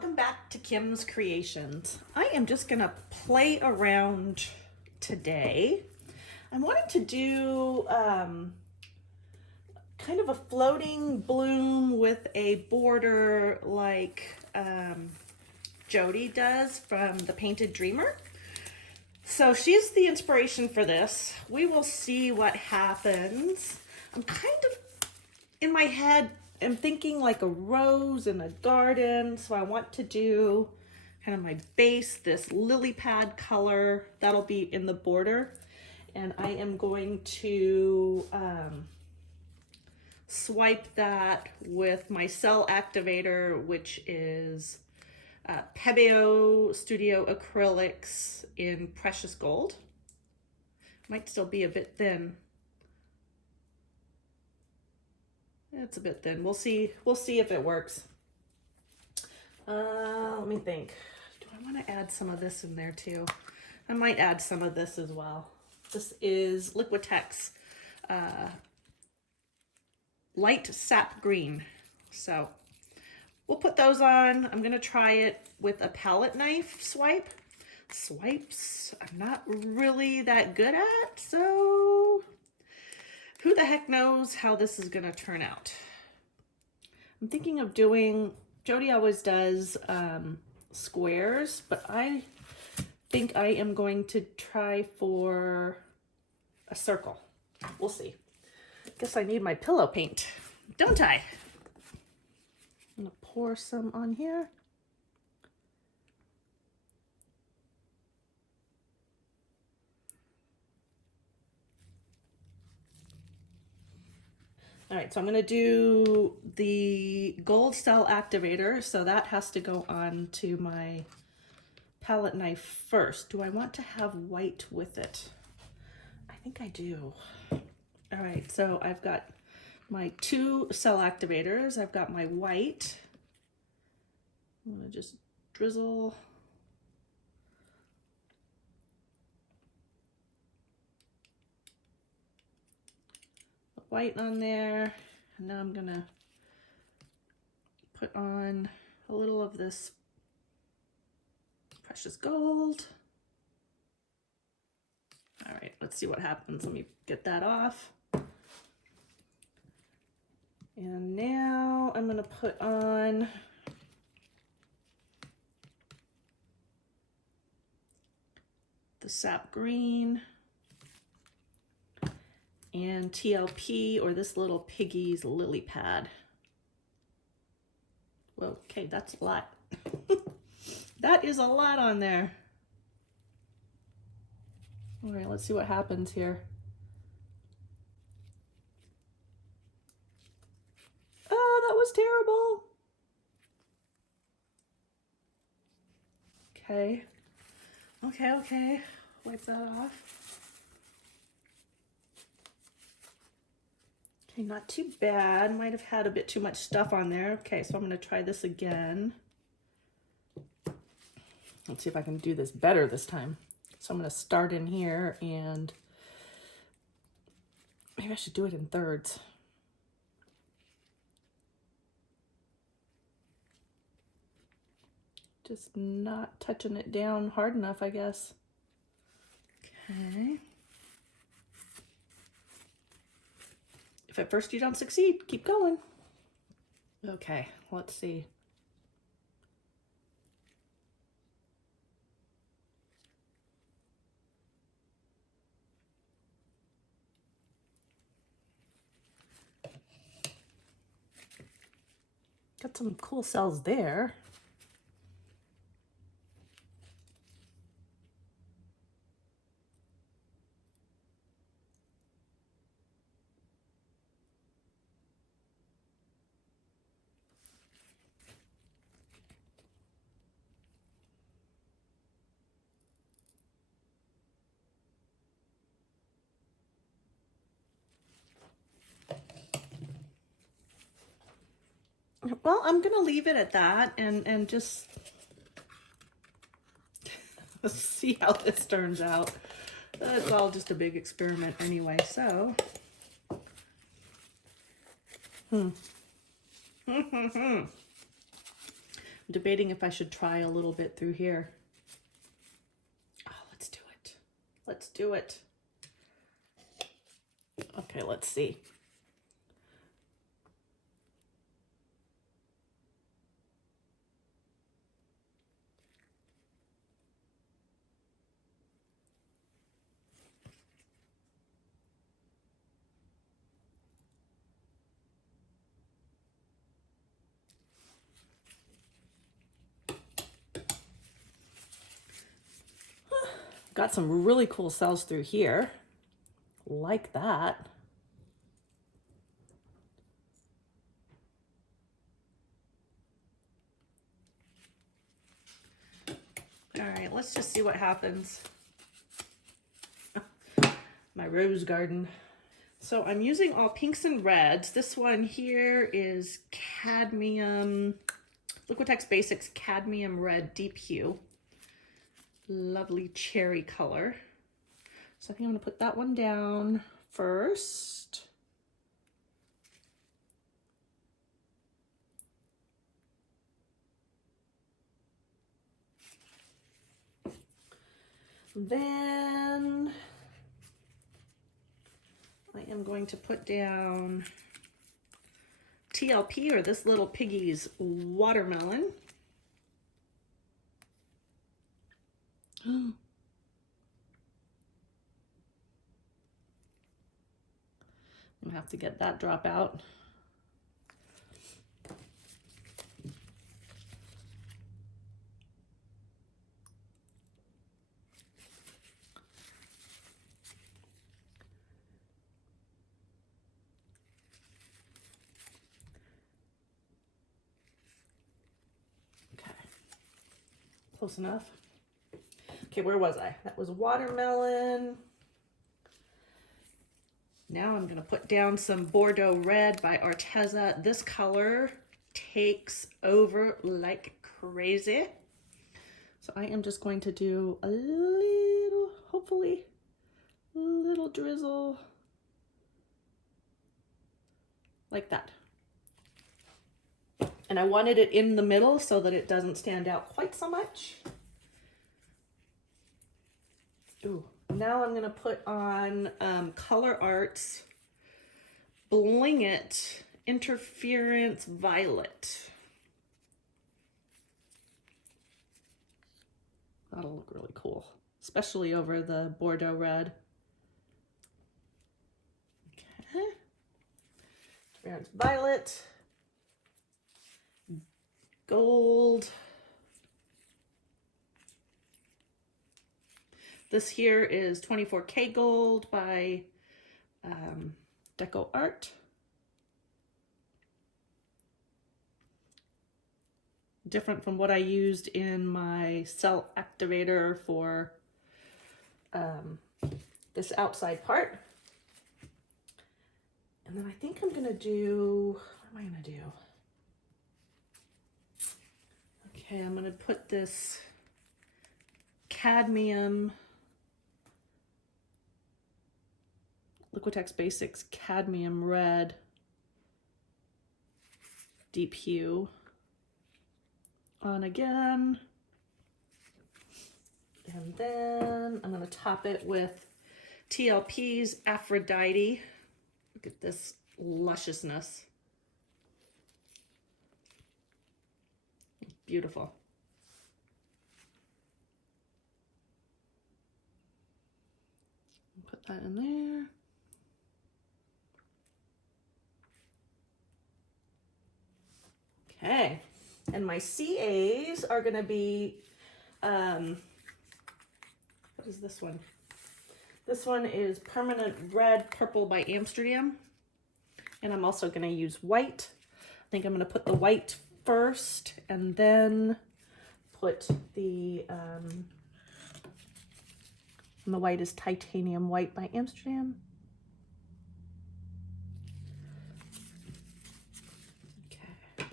welcome back to Kim's Creations. I am just gonna play around today. I wanted to do kind of a floating bloom with a border like Jody does from the Painted Dreamer. So she's the inspiration for this. We will see what happens. I'm kind of in my head, I'm thinking like a rose in a garden. So I want to do kind of my base, this lily pad color that'll be in the border. And I am going to swipe that with my cell activator, which is Pebeo Studio Acrylics in Precious Gold. Might still be a bit thin. It's a bit thin. We'll see if it works. Let me think. Do I want to add some of this in there too? I might add some of this as well. This is Liquitex light sap green. So we'll put those on. I'm gonna try it with a palette knife swipe. Swipes I'm not really that good at, so who the heck knows how this is gonna turn out. I'm thinking of doing, Jody always does squares, but I think I am going to try for a circle. We'll see. Guess I need my pillow paint, don't I? I'm gonna pour some on here. All right, so I'm gonna do the gold cell activator, so that has to go on to my palette knife first. Do I want to have white with it? I think I do. All right, so I've got my two cell activators. I've got my white. I'm gonna just drizzle. The white on there. And now I'm gonna put on a little of this Precious Gold. All right, let's see what happens. Let me get that off. And now I'm gonna put on the sap green and TLP, or this little piggy's lily pad. Whoa, okay, that's a lot. That is a lot on there. All right, let's see what happens here. Oh, that was terrible. Okay. Okay. Wipe that off. Okay, not too bad. Might have had a bit too much stuff on there. Okay, so I'm gonna try this again. Let's see if I can do this better this time. So I'm gonna start in here, and maybe I should do it in thirds. Just not touching it down hard enough, I guess. Okay. If at first you don't succeed, keep going. Okay, let's see. Got some cool cells there. Well, I'm gonna leave it at that and just see how this turns out. It's all just a big experiment anyway, so. I'm debating if I should try a little bit through here. Oh, let's do it. Let's do it. Okay, let's see. Got some really cool cells through here, like that. All right, let's just see what happens. My rose garden. So I'm using all pinks and reds. This one here is Cadmium, Liquitex Basics Cadmium Red Deep Hue. Lovely cherry color. So I think I'm gonna put that one down first. Then I am going to put down TLP, or this little piggy's watermelon. I'm gonna have to get that drop out. Okay, close enough. Okay, where was I? That was watermelon. Now I'm gonna put down some Bordeaux Red by Arteza. This color takes over like crazy. So I am just going to do a little, hopefully, a little drizzle like that. And I wanted it in the middle so that it doesn't stand out quite so much. Ooh, now I'm gonna put on Color Art's Bling It Interference Violet. That'll look really cool, especially over the Bordeaux Red. Okay. Interference Violet. Gold. This here is 24K Gold by Deco Art. Different from what I used in my cell activator for this outside part. And then I think I'm gonna do, what am I gonna do? Okay, I'm gonna put this Cadmium Liquitex Basics Cadmium Red Deep Hue on again. And then I'm gonna top it with TLP's Aphrodite. Look at this lusciousness. Beautiful. Put that in there. Okay, and my CAs are gonna be, what is this one? This one is Permanent Red Purple by Amsterdam. And I'm also gonna use white. I think I'm gonna put the white first and then put the and the white is Titanium White by Amsterdam. Okay.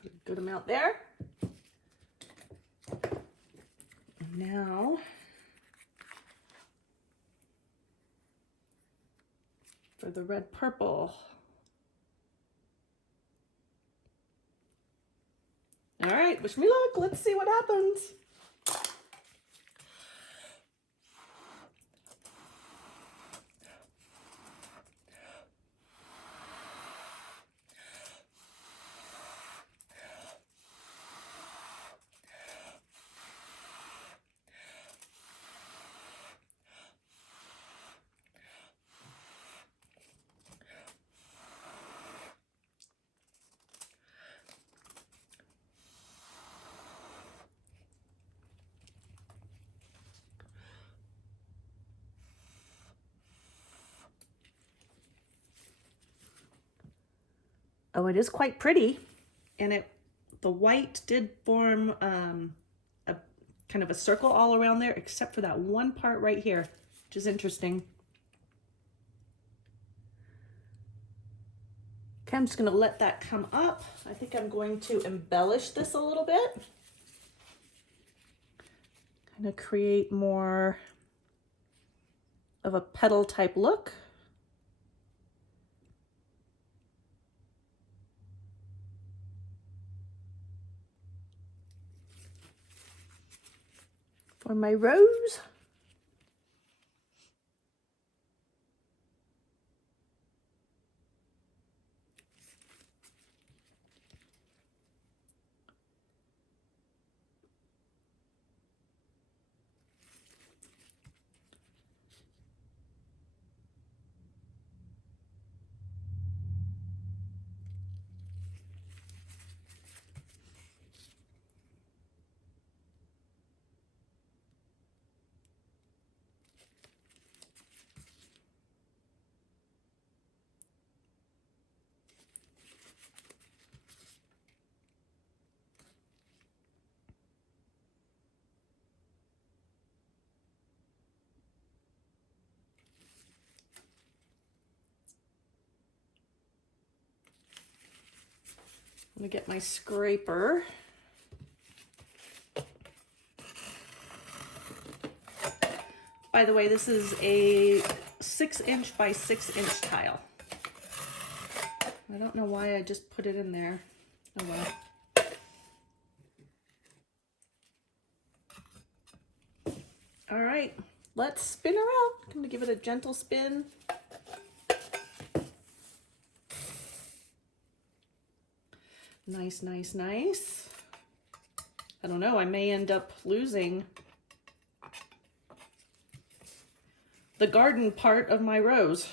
Put a good amount there. And now for the red purple. All right, wish me luck. Let's see what happens. Oh, it is quite pretty, and the white did form a kind of a circle all around there, except for that one part right here, which is interesting. Okay, I'm just gonna let that come up. I think I'm going to embellish this a little bit. Kind of create more of a petal type look. For my rose. I'm gonna get my scraper. By the way, this is a 6" by 6" tile. I don't know why I just put it in there. Oh well. All right, let's spin around. I'm gonna give it a gentle spin. Nice, nice, nice. I don't know, I may end up losing the garden part of my rose.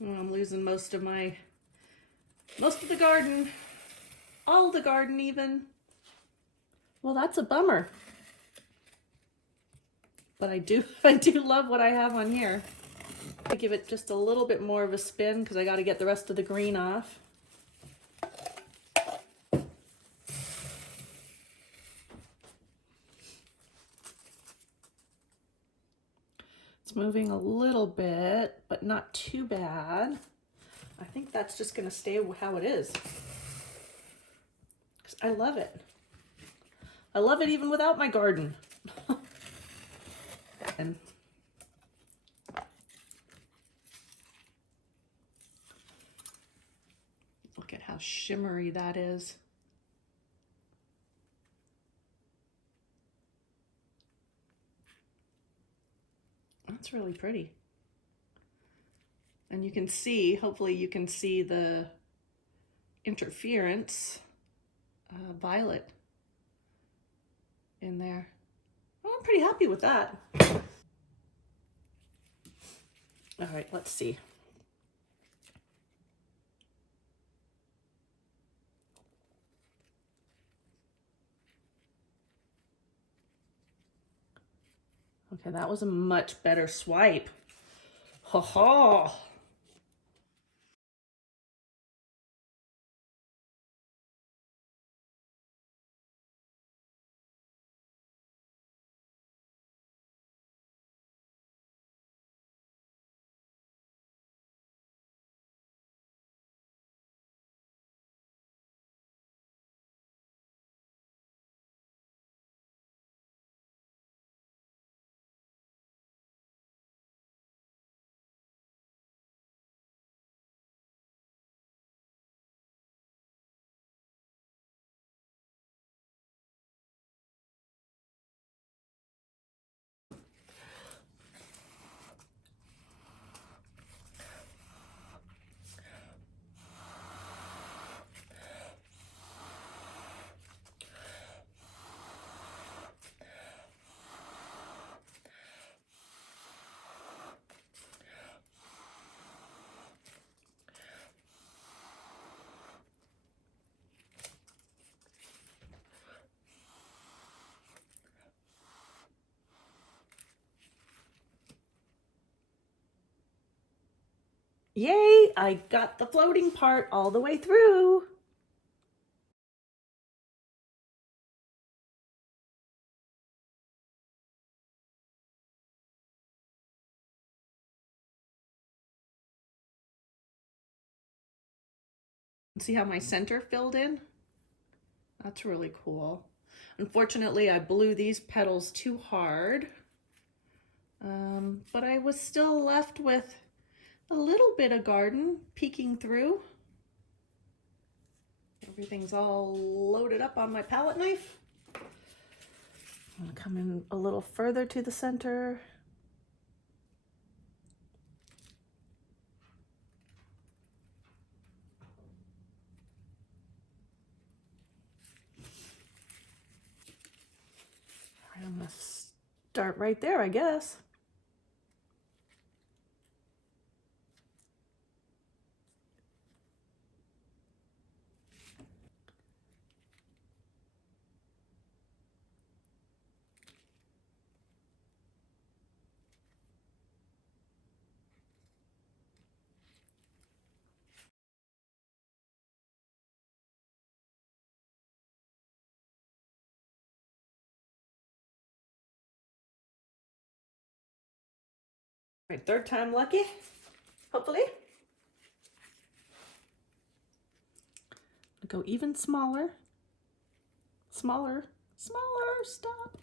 I'm losing most of the garden, all the garden even. Well, that's a bummer. But I do love what I have on here. I give it just a little bit more of a spin because I got to get the rest of the green off. It's moving a little bit, but not too bad. I think that's just gonna stay how it is. 'Cause I love it. I love it even without my garden. And look at how shimmery that is. That's really pretty. And you can see, hopefully you can see the interference violet in there. Well, I'm pretty happy with that. All right, let's see. Okay, that was a much better swipe. Ha ha. Yay, I got the floating part all the way through. See how my center filled in? That's really cool. Unfortunately, I blew these petals too hard, but I was still left with a little bit of garden peeking through. Everything's all loaded up on my palette knife. I'm gonna come in a little further to the center. I'm gonna start right there, I guess. Right, third time lucky, hopefully. Go even smaller. Smaller, smaller, stop.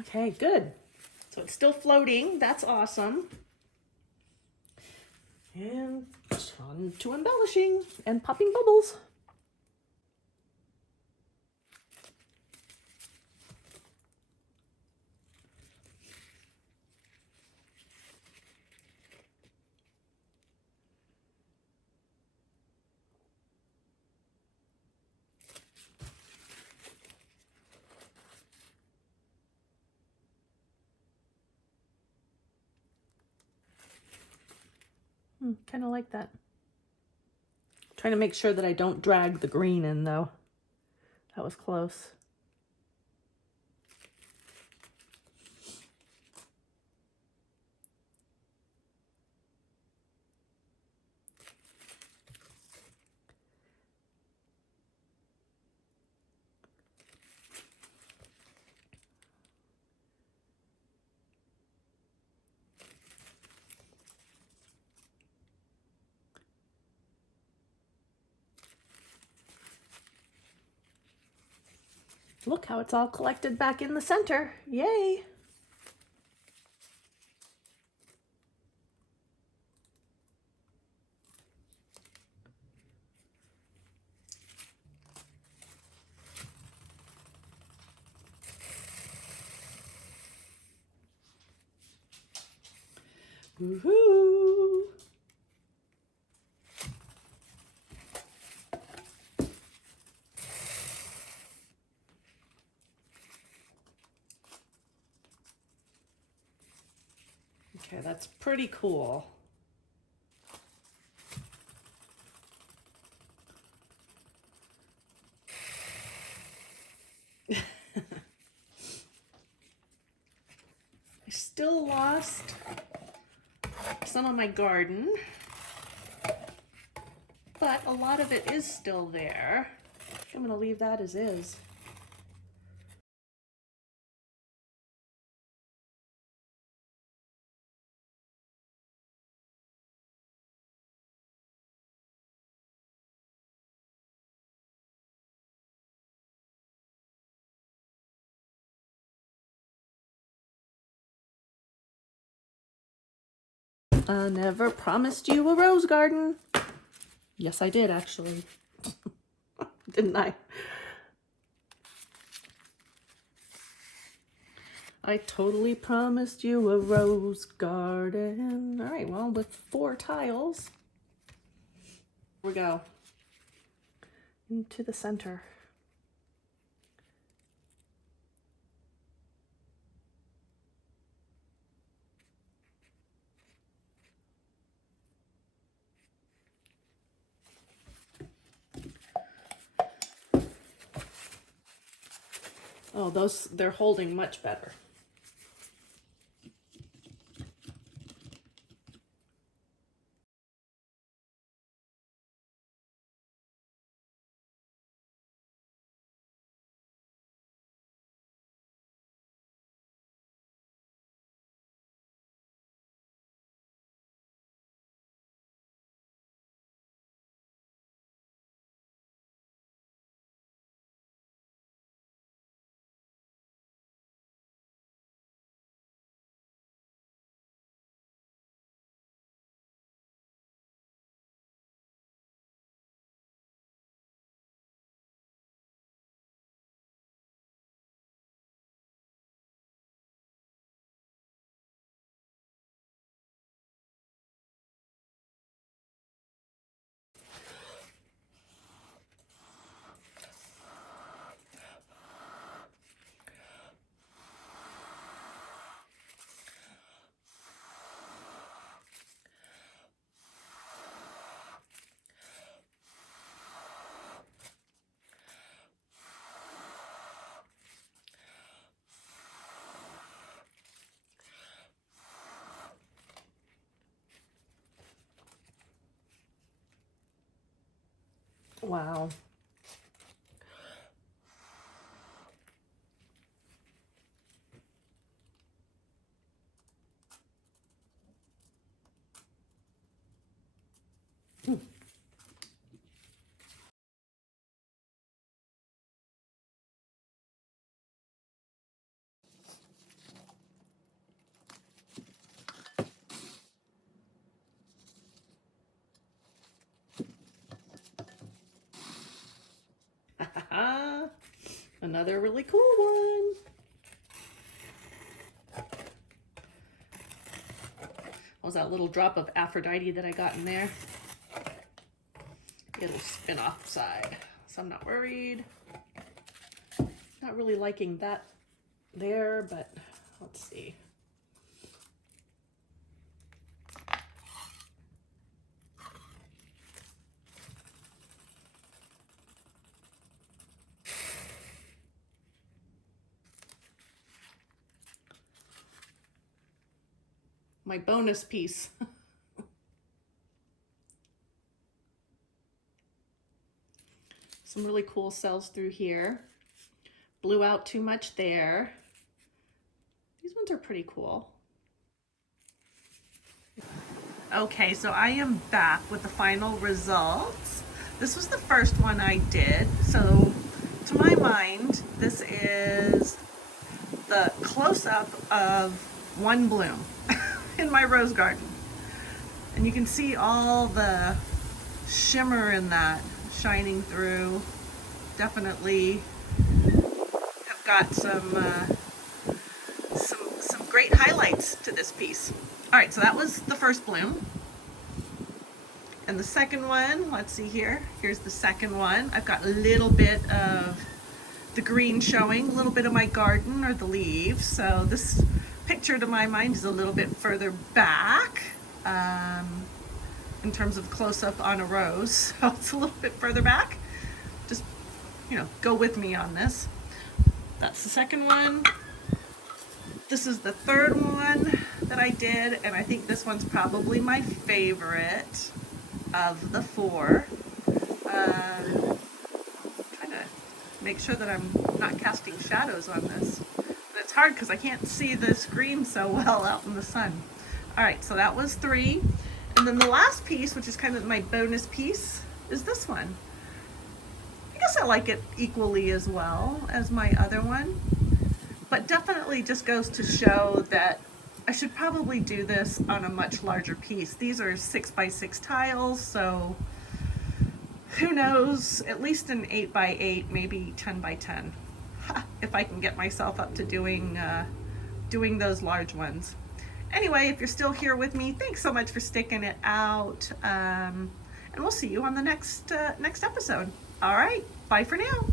Okay, good. So it's still floating, that's awesome. And on to embellishing and popping bubbles. Kind of like that. Trying to make sure that I don't drag the green in though. That was close. Look how it's all collected back in the center. Yay! Woohoo! Okay, that's pretty cool. I still lost some of my garden, but a lot of it is still there. I'm gonna leave that as is. I never promised you a rose garden. Yes, I did, actually. Didn't I? I totally promised you a rose garden. All right, well, with 4 tiles, here we go. Into the center. Oh, they're holding much better. Wow. Another really cool one. What was that little drop of Aphrodite that I got in there? It'll spin off the side, so I'm not worried. Not really liking that there, but let's see. My bonus piece. Some really cool cells through here. Blew out too much there. These ones are pretty cool. Okay, so I am back with the final results. This was the first one I did. So to my mind, this is the close-up of one bloom in my rose garden. And you can see all the shimmer in that shining through. Definitely have got some great highlights to this piece. All right, so that was the first bloom. And the second one, let's see here. Here's the second one. I've got a little bit of the green showing, a little bit of my garden or the leaves. So this picture to my mind is a little bit further back in terms of close-up on a rose. So it's a little bit further back. Just, you know, go with me on this. That's the second one. This is the third one that I did, and I think this one's probably my favorite of the four. Trying to make sure that I'm not casting shadows on this. But it's hard because I can't see the screen so well out in the sun. All right, so that was 3. And then the last piece, which is kind of my bonus piece, is this one. I guess I like it equally as well as my other one, but definitely just goes to show that I should probably do this on a much larger piece. These are 6x6 tiles, so who knows, at least an 8x8, maybe 10x10, if I can get myself up to doing those large ones. Anyway, if you're still here with me, thanks so much for sticking it out, and we'll see you on the next episode. All right, bye for now.